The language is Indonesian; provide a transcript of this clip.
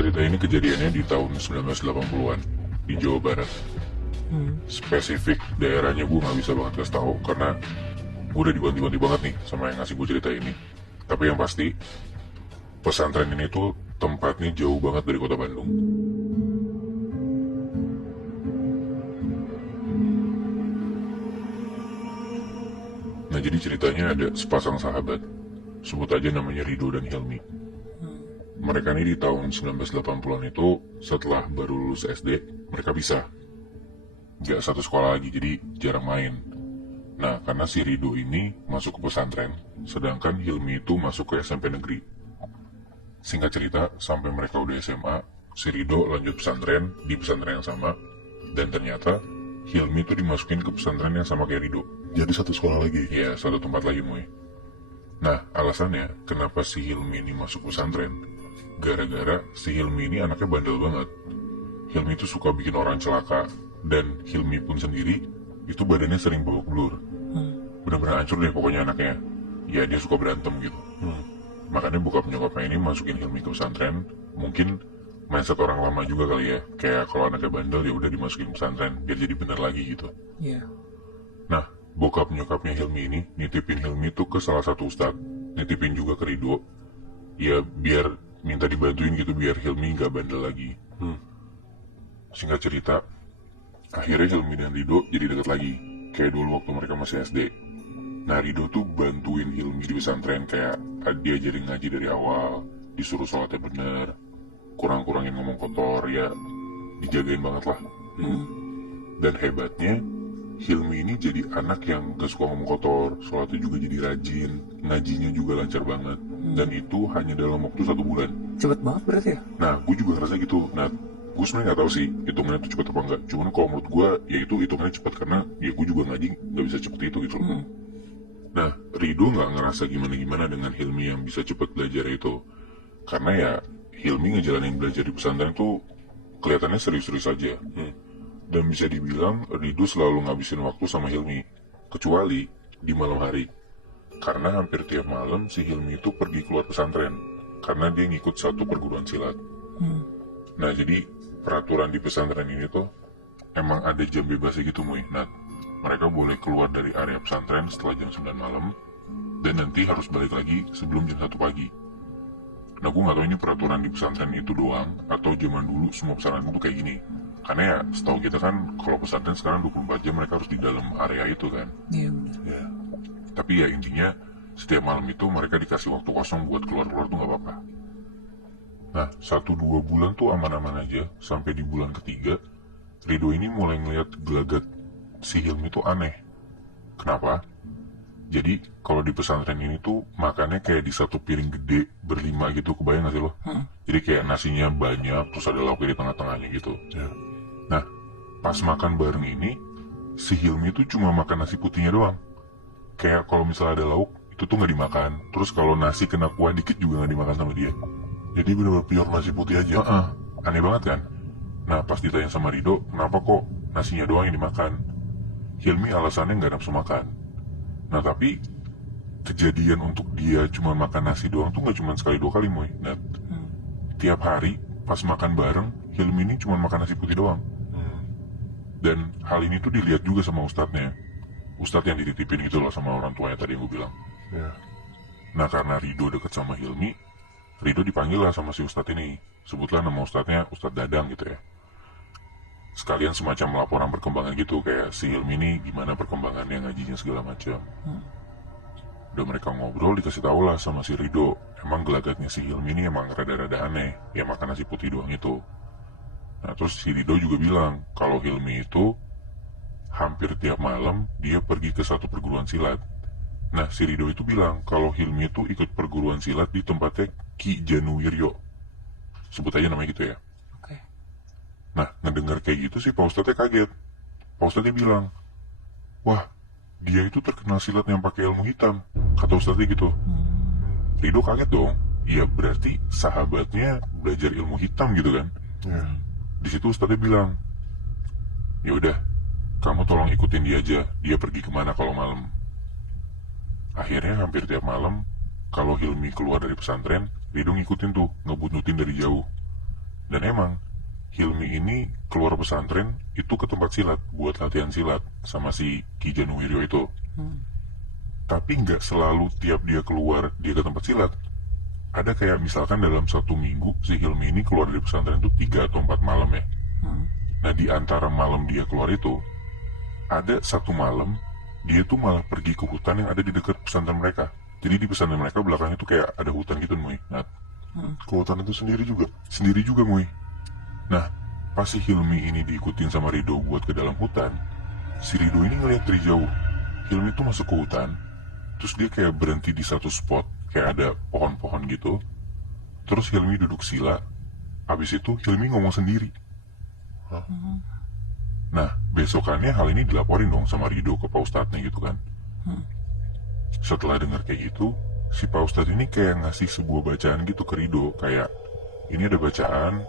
Cerita ini kejadiannya di tahun 1980-an di Jawa Barat. Spesifik daerahnya gue nggak bisa banget kasih tahu karena gue udah diwanti-wanti banget nih sama yang ngasih gue cerita ini. Tapi yang pasti pesantren ini tuh tempatnya jauh banget dari kota Bandung. Nah jadi ceritanya ada sepasang sahabat, sebut aja namanya Rido dan Hilmi. Mereka ini di tahun 1980-an itu setelah baru lulus SD, mereka bisa. Gak satu sekolah lagi, jadi jarang main. Nah, karena si Rido ini masuk ke pesantren, sedangkan Hilmi itu masuk ke SMP negeri. Singkat cerita, sampai mereka udah SMA, si Rido lanjut pesantren di pesantren yang sama, dan ternyata Hilmi itu dimasukin ke pesantren yang sama kayak Rido. Jadi satu sekolah lagi. Ya, satu tempat lagi, Moy. Nah, alasannya kenapa si Hilmi ini masuk pesantren? Gara-gara si Hilmi ini anaknya bandel banget. Hilmi itu suka bikin orang celaka, dan Hilmi pun sendiri itu badannya sering babak belur. Benar-benar hancur deh pokoknya anaknya. Ya dia suka berantem gitu. Makanya bokap nyokapnya ini masukin Hilmi ke pesantren. Mungkin mindset orang lama juga kali ya. Kayak kalau anaknya bandel ya udah dimasukin pesantren biar jadi bener lagi gitu. Iya. Nah, bokap nyokapnya Hilmi ini nitipin Hilmi tuh ke salah satu ustadz, nitipin juga ke Rido. Ya biar minta dibantuin gitu biar Hilmi nggak bandel lagi. Singkat cerita, akhirnya Hilmi dan Rido jadi deket lagi, kayak dulu waktu mereka masih SD. Nah, Rido tuh bantuin Hilmi di pesantren, kayak diajarin ngaji dari awal, disuruh sholatnya bener, kurang-kurangin ngomong kotor, ya dijagain banget lah. Dan hebatnya, Hilmi ini jadi anak yang gak suka ngomong kotor, sholatnya juga jadi rajin, ngajinya juga lancar banget. Dan itu hanya dalam waktu 1 bulan. Cepet banget berarti ya? Nah, gue juga ngerasa gitu. Nah, gue sebenarnya nggak tahu sih hitungannya itu cepat apa enggak. Cuman kalau menurut gue, ya itu hitungannya cepat karena ya gue juga ngaji nggak bisa cepet itu gitu. Nah, Rido nggak ngerasa gimana-gimana dengan Hilmi yang bisa cepet belajar itu. Karena ya Hilmi ngejalanin belajar di pesantren tuh kelihatannya serius-serius aja. Dan bisa dibilang Rido selalu ngabisin waktu sama Hilmi, kecuali di malam hari. Karena hampir tiap malam si Hilmi itu pergi keluar pesantren, karena dia ngikut satu perguruan silat. Nah jadi peraturan di pesantren ini tuh emang ada jam bebasnya gitu Muy. Nah mereka boleh keluar dari area pesantren setelah jam 9 malam, dan nanti harus balik lagi sebelum jam 1 pagi. Nah gue gak tahu ini peraturan di pesantren itu doang, atau zaman dulu semua pesantren itu kayak gini. Karena ya setahu kita kan kalau pesantren sekarang 24 jam mereka harus di dalam area itu kan. Iya benar. Ya. Tapi ya intinya setiap malam itu mereka dikasih waktu kosong buat keluar-keluar tuh gak apa-apa. Nah 1-2 bulan tuh aman-aman aja, sampai di bulan ketiga Rido ini mulai ngeliat gelagat si Hilmi tuh aneh. Kenapa? Jadi kalau di pesantren ini tuh makannya kayak di satu piring gede berlima gitu, kebayang gak sih lo? Jadi kayak nasinya banyak, terus ada lauknya di tengah-tengahnya gitu. Nah pas makan bareng ini si Hilmi tuh cuma makan nasi putihnya doang. Kayak kalau misalnya ada lauk itu tuh nggak dimakan. Terus kalau nasi kena kuah dikit juga nggak dimakan sama dia. Jadi benar-benar pure nasi putih aja. Aneh banget kan? Nah pas ditanya sama Rido, kenapa kok nasinya doang yang dimakan? Hilmi alasannya nggak nafsu makan. Nah tapi kejadian untuk dia cuma makan nasi doang tuh nggak cuma sekali 2 kali Moy. Nah tiap hari pas makan bareng Hilmi ini cuma makan nasi putih doang. Dan hal ini tuh dilihat juga sama ustadznya. Ustadz yang dititipin gitu loh sama orang tuanya tadi yang gue bilang. Nah karena Rido deket sama Hilmi, Rido dipanggil lah sama si ustadz ini. Sebutlah nama ustadznya Ustadz Dadang gitu ya. Sekalian semacam laporan perkembangan gitu, kayak si Hilmi ini gimana perkembangannya, ngajinya segala macam. Udah mereka ngobrol, dikasih tahu lah sama si Rido, emang gelagatnya si Hilmi ini emang rada-rada aneh, ya makan nasi putih doang itu. Nah terus si Rido juga bilang kalau Hilmi itu hampir tiap malam dia pergi ke satu perguruan silat. Nah si Rido itu bilang kalau Hilmi itu ikut perguruan silat di tempatnya Ki Januwiryo, sebut aja namanya gitu ya. Nah ngedengar kayak gitu sih Pak Ustadznya kaget. Pak Ustadznya bilang, wah dia itu terkenal silat yang pakai ilmu hitam, kata Ustadznya gitu. Rido kaget dong, ya berarti sahabatnya belajar ilmu hitam gitu kan. Di situ Ustadznya bilang, ya udah kamu tolong ikutin dia aja, dia pergi kemana kalau malam. Akhirnya hampir tiap malam kalau Hilmi keluar dari pesantren, Rido ngikutin tuh, ngebut-nutin dari jauh. Dan emang Hilmi ini keluar pesantren itu ke tempat silat buat latihan silat sama si Ki Januwiryo itu. Tapi nggak selalu tiap dia keluar dia ke tempat silat. Ada kayak misalkan dalam 1 minggu si Hilmi ini keluar dari pesantren itu 3 atau 4 malam ya. Nah di antara malam dia keluar itu ada 1 malam dia tuh malah pergi ke hutan yang ada di dekat pesantren mereka. Jadi di pesantren mereka belakangnya tuh kayak ada hutan gitu Moy. Nah, Ke hutan itu sendiri juga. sendiri juga Moy. Nah, pas si Hilmi ini diikutin sama Rido buat ke dalam hutan, si Rido ini ngeliat dari jauh. Hilmi tuh masuk ke hutan, terus dia kayak berhenti di satu spot, kayak ada pohon-pohon gitu. Terus Hilmi duduk sila, habis itu Hilmi ngomong sendiri. Hah? Nah, besokannya hal ini dilaporin dong sama Rido ke Pak Ustadznya gitu kan. Setelah dengar kayak gitu, si Pak Ustadz ini kayak ngasih sebuah bacaan gitu ke Rido, kayak ini ada bacaan